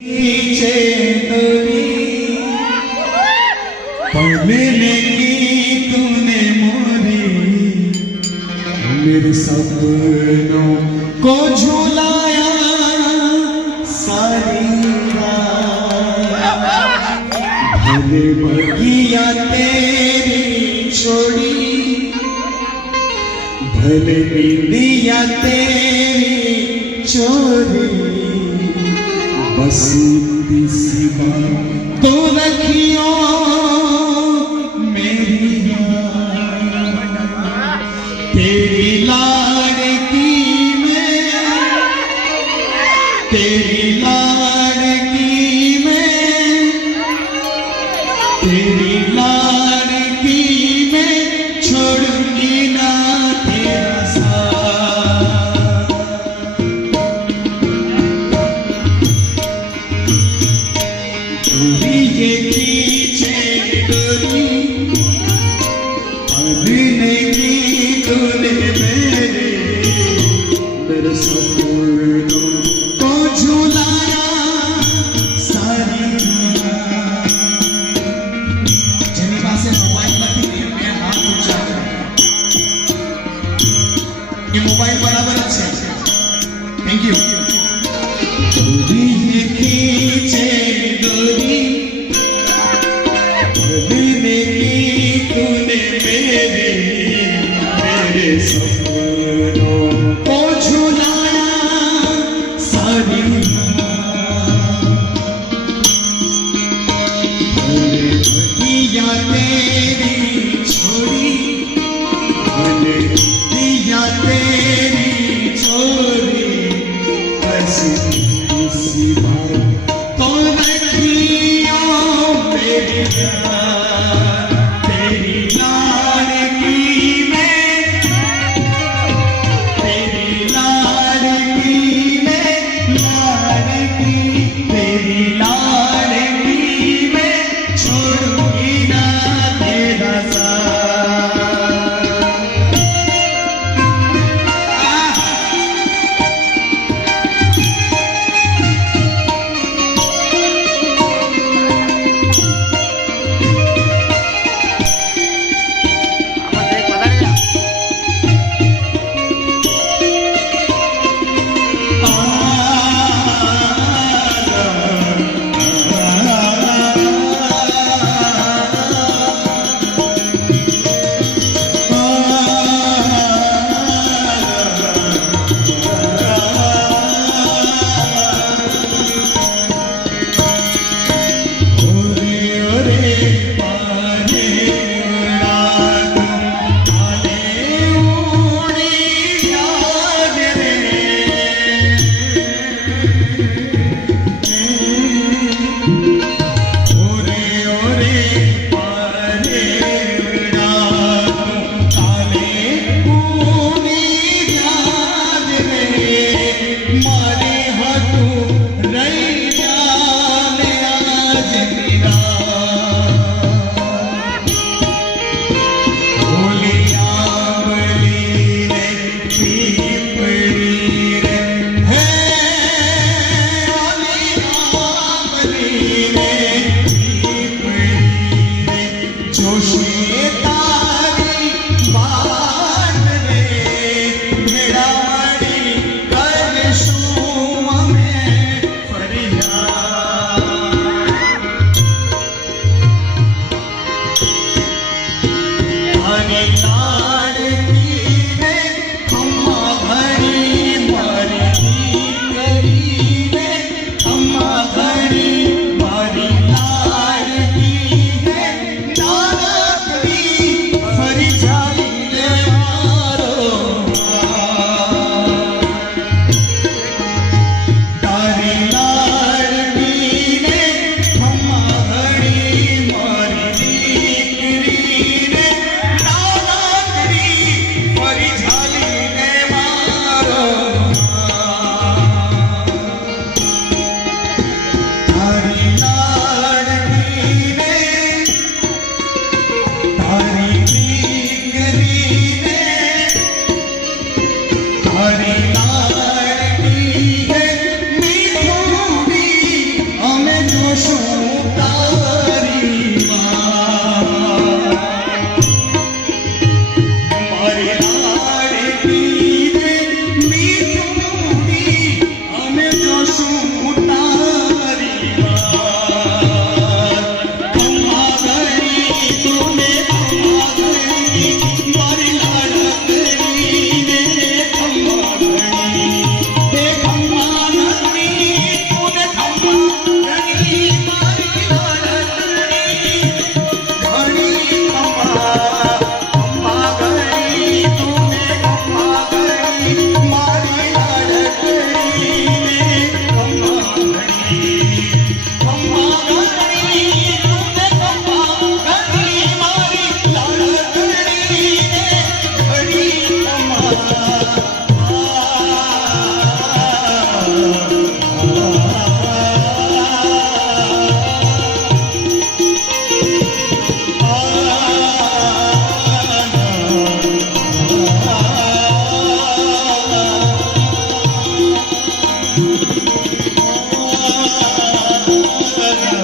पीछे पढ़ने की तूने मोरी मेरे सपनों को झुलाया सारी रात। भले बगिया तेरी छोड़ी भले इंदिया तेरी चोरी बस इसी बात तो रखियो मेरी तेरी लाड़की में तेरी लाड़की में तेरी लाड़की में छोड़ूंगी ना तेरा साथ। डोरी ये पीछे डोरी पढ़ने की तूने मेरे सपनों को झुलाया सारी रात। જેની પાસે મોબાઈલ નથી મેં હાથ ઊંચા કર્યા એ મોબાઈલ બરાબર જ છે। Thank you. डोरी ये खींचे डोरी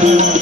જા